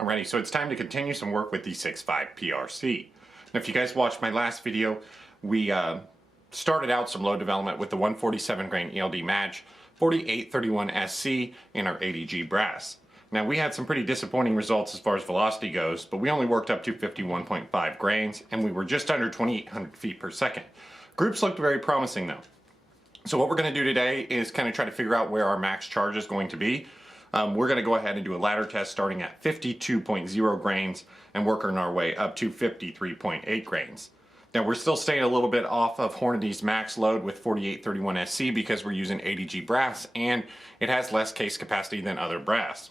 Alrighty, so it's time to continue some work with the 6.5 PRC. Now if you guys watched my last video, we started out some load development with the 147 grain ELD match, 4831SC, and our ADG brass. Now we had some pretty disappointing results as far as velocity goes, but we only worked up to 51.5 grains, and we were just under 2,800 feet per second. Groups looked very promising though. So what we're going to do today is kind of try to figure out where our max charge is going to be. We're going to go ahead and do a ladder test starting at 52.0 grains and working our way up to 53.8 grains. Now we're still staying a little bit off of Hornady's max load with 4831SC because we're using ADG brass and it has less case capacity than other brass.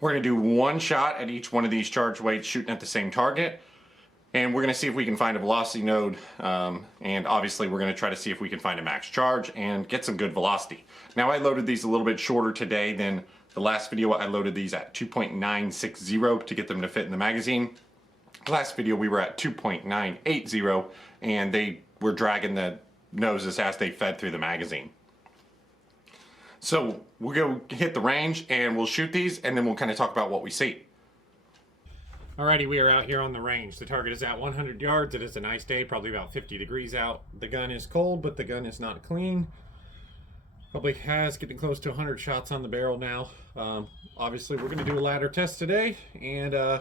We're going to do one shot at each one of these charge weights shooting at the same target, and we're going to see if we can find a velocity node, and obviously we're going to try to see if we can find a max charge and get some good velocity. Now I loaded these a little bit shorter today than the last video. I loaded these at 2.960 to get them to fit in the magazine. Last video we were at 2.980 and they were dragging the noses as they fed through the magazine. So we'll go hit the range and we'll shoot these and then we'll kind of talk about what we see. Alrighty, we are out here on the range. The target is at 100 yards. It is a nice day, probably about 50 degrees out. The gun is cold, but the gun is not clean. Probably has getting close to 100 shots on the barrel now. Obviously, we're going to do a ladder test today, and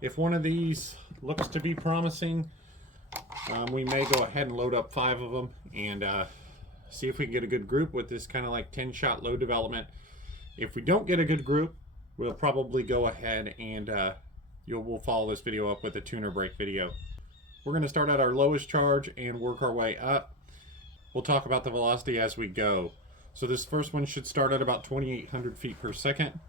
if one of these looks to be promising, we may go ahead and load up 5 of them and see if we can get a good group with this kind of like 10-shot load development. If we don't get a good group, we'll probably go ahead and we'll follow this video up with a tuner break video. We're going to start at our lowest charge and work our way up. We'll talk about the velocity as we go. So this first one should start at about 2,800 feet per second.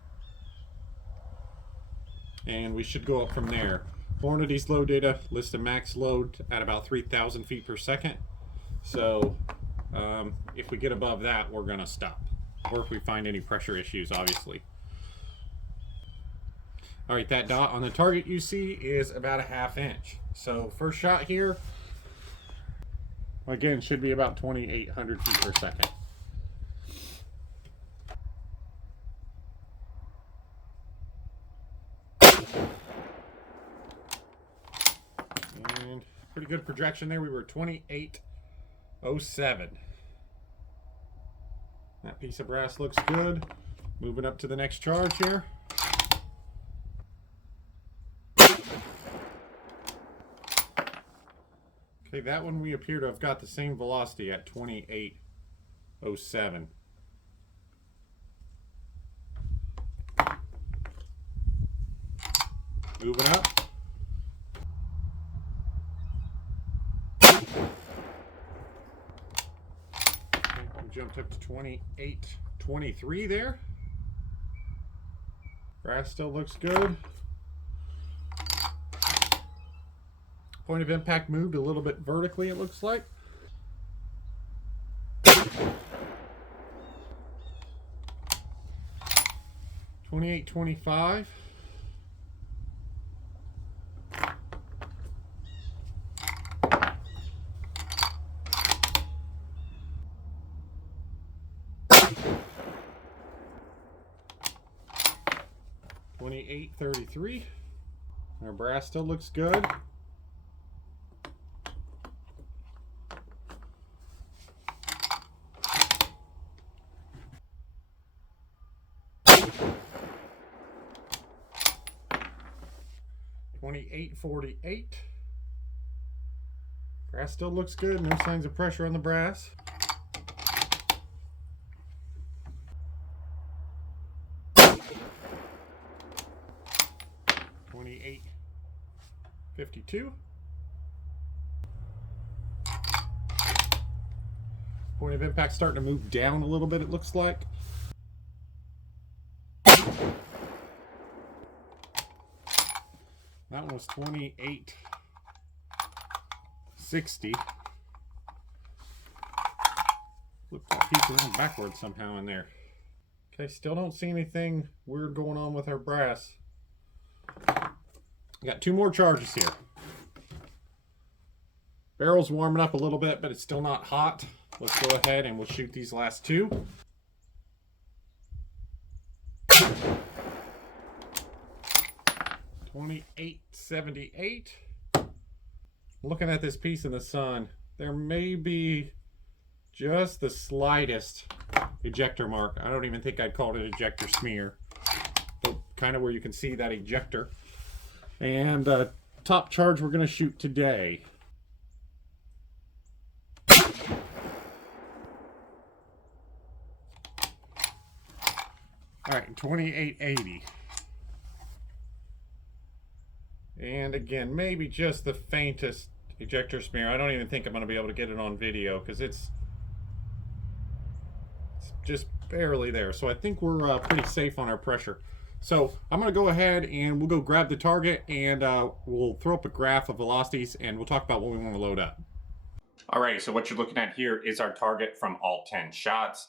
And we should go up from there. Hornady's load data lists a max load at about 3,000 feet per second. So if we get above that, we're going to stop. Or if we find any pressure issues, obviously. Alright, that dot on the target you see is about a ½ inch. So first shot here, again, should be about 2,800 feet per second. And pretty good projection there. We were 2807. That piece of brass looks good. Moving up to the next charge here. Okay, that one we appear to have got the same velocity at 2807. Moving up. Okay, we jumped up to 2823 there. Brass still looks good. Point of impact moved a little bit vertically, it looks like. 2825. $28.33. Our brass still looks good. $28.48. Brass still looks good. No signs of pressure on the brass. $28.52. Point of impact starting to move down a little bit, it looks like. That one was 28.60. Looks like he's going backwards somehow in there. Okay, still don't see anything weird going on with our brass. Got 2 more charges here. Barrel's warming up a little bit, but it's still not hot. Let's go ahead and we'll shoot these last 2. 2878. Looking at this piece in the sun, there may be just the slightest ejector mark. I don't even think I'd call it ejector smear, but kind of where you can see that ejector. And top charge we're going to shoot today. All right, 2880. And again, maybe just the faintest ejector smear. I don't even think I'm going to be able to get it on video because it's just barely there. So I think we're pretty safe on our pressure. So I'm going to go ahead and we'll go grab the target and we'll throw up a graph of velocities and we'll talk about what we want to load up. Alrighty, so what you're looking at here is our target from all 10 shots.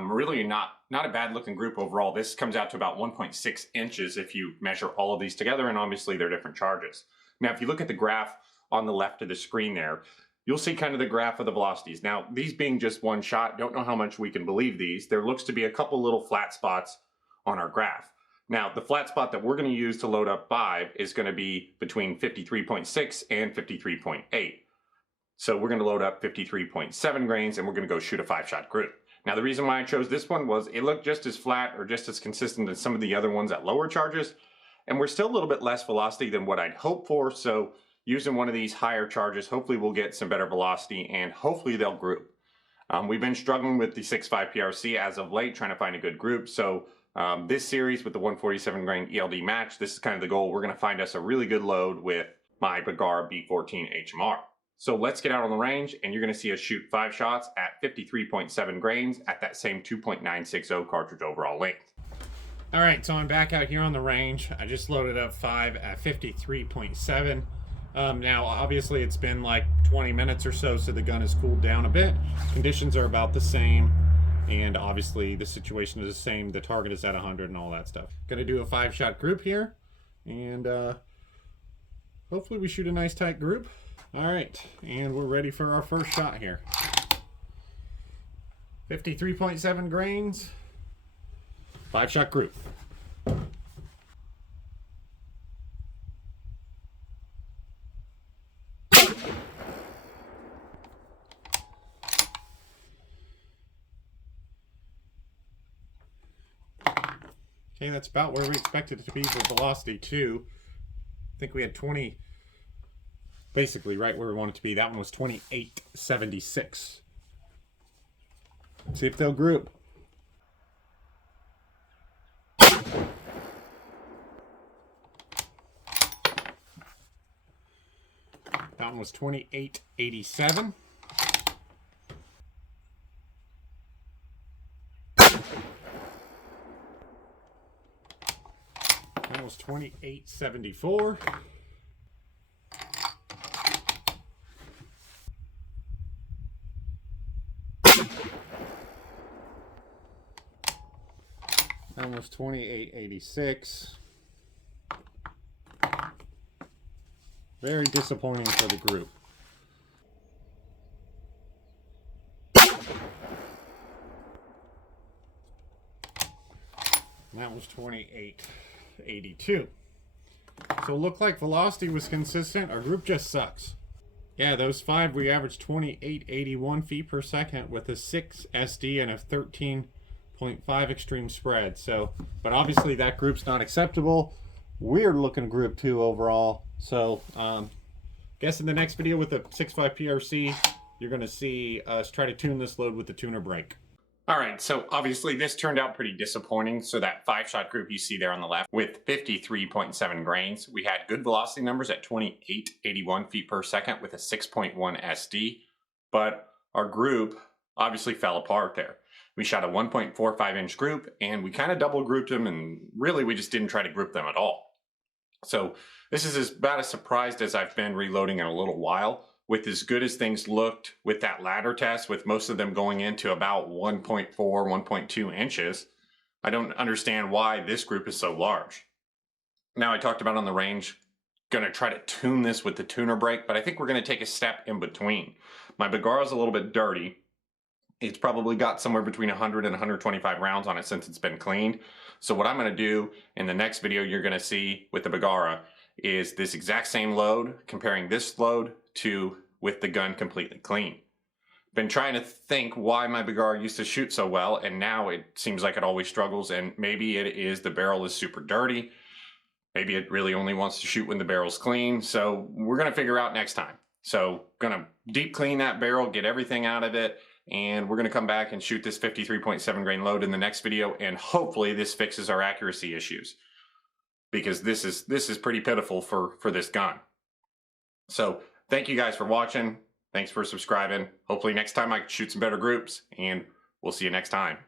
Really not a bad looking group overall. This comes out to about 1.6 inches if you measure all of these together, and obviously they're different charges. Now, if you look at the graph on the left of the screen there, you'll see kind of the graph of the velocities. Now, these being just one shot, don't know how much we can believe these. There looks to be a couple little flat spots on our graph. Now, the flat spot that we're going to use to load up 5 is going to be between 53.6 and 53.8. So we're going to load up 53.7 grains and we're going to go shoot a 5-shot group. Now, the reason why I chose this one was it looked just as flat or just as consistent as some of the other ones at lower charges, and we're still a little bit less velocity than what I'd hoped for, so using one of these higher charges, hopefully we'll get some better velocity and hopefully they'll group. We've been struggling with the 6.5 PRC as of late, trying to find a good group, so this series with the 147 grain ELD match, this is kind of the goal. We're going to find us a really good load with my Bergara B14 HMR. So let's get out on the range and you're going to see us shoot 5 shots at 53.7 grains at that same 2.960 cartridge overall length. All right, so I'm back out here on the range. I just loaded up 5 at 53.7. Now, obviously it's been like 20 minutes or so, so the gun has cooled down a bit. Conditions are about the same, and obviously the situation is the same. The target is at 100 and all that stuff. Gonna do a 5-shot group here, and hopefully we shoot a nice tight group. All right, and we're ready for our first shot here. 53.7 grains, 5-shot group. Okay, that's about where we expected it to be for velocity too. I think we had 20, basically right where we want it to be. That one was 2876. Let's see if they'll group. That one was 2887. That was 2874. That was 2886. Very disappointing for the group. And that was 2882. So it looked like velocity was consistent. Our group just sucks. Yeah, those 5, we averaged 2881 feet per second with a 6 SD and a 13.5 extreme spread. So, but obviously that group's not acceptable. Weird looking group too overall. So, guess in the next video with the 6.5 PRC, you're going to see us try to tune this load with the tuner brake. All right, so obviously this turned out pretty disappointing. So that 5-shot group you see there on the left with 53.7 grains, we had good velocity numbers at 2881 feet per second with a 6.1 SD, but our group obviously fell apart there. We shot a 1.45 inch group and we kind of double grouped them, and really we just didn't try to group them at all. So this is about as surprised as I've been reloading in a little while. With as good as things looked with that ladder test, with most of them going into about 1.4, 1.2 inches, I don't understand why this group is so large. Now, I talked about on the range, gonna try to tune this with the tuner brake, but I think we're gonna take a step in between. My Bergara is a little bit dirty, It's probably got somewhere between 100 and 125 rounds on it since it's been cleaned. So what I'm going to do in the next video you're going to see with the Bergara is this exact same load, comparing this load to with the gun completely clean. Been trying to think why my Bergara used to shoot so well, and now it seems like it always struggles, and maybe it is the barrel is super dirty. Maybe it really only wants to shoot when the barrel's clean. So we're going to figure out next time. So going to deep clean that barrel, get everything out of it, and we're going to come back and shoot this 53.7 grain load in the next video, and hopefully this fixes our accuracy issues, because this is pretty pitiful for this gun. So thank you guys for watching. Thanks for subscribing. Hopefully next time I can shoot some better groups, and we'll see you next time.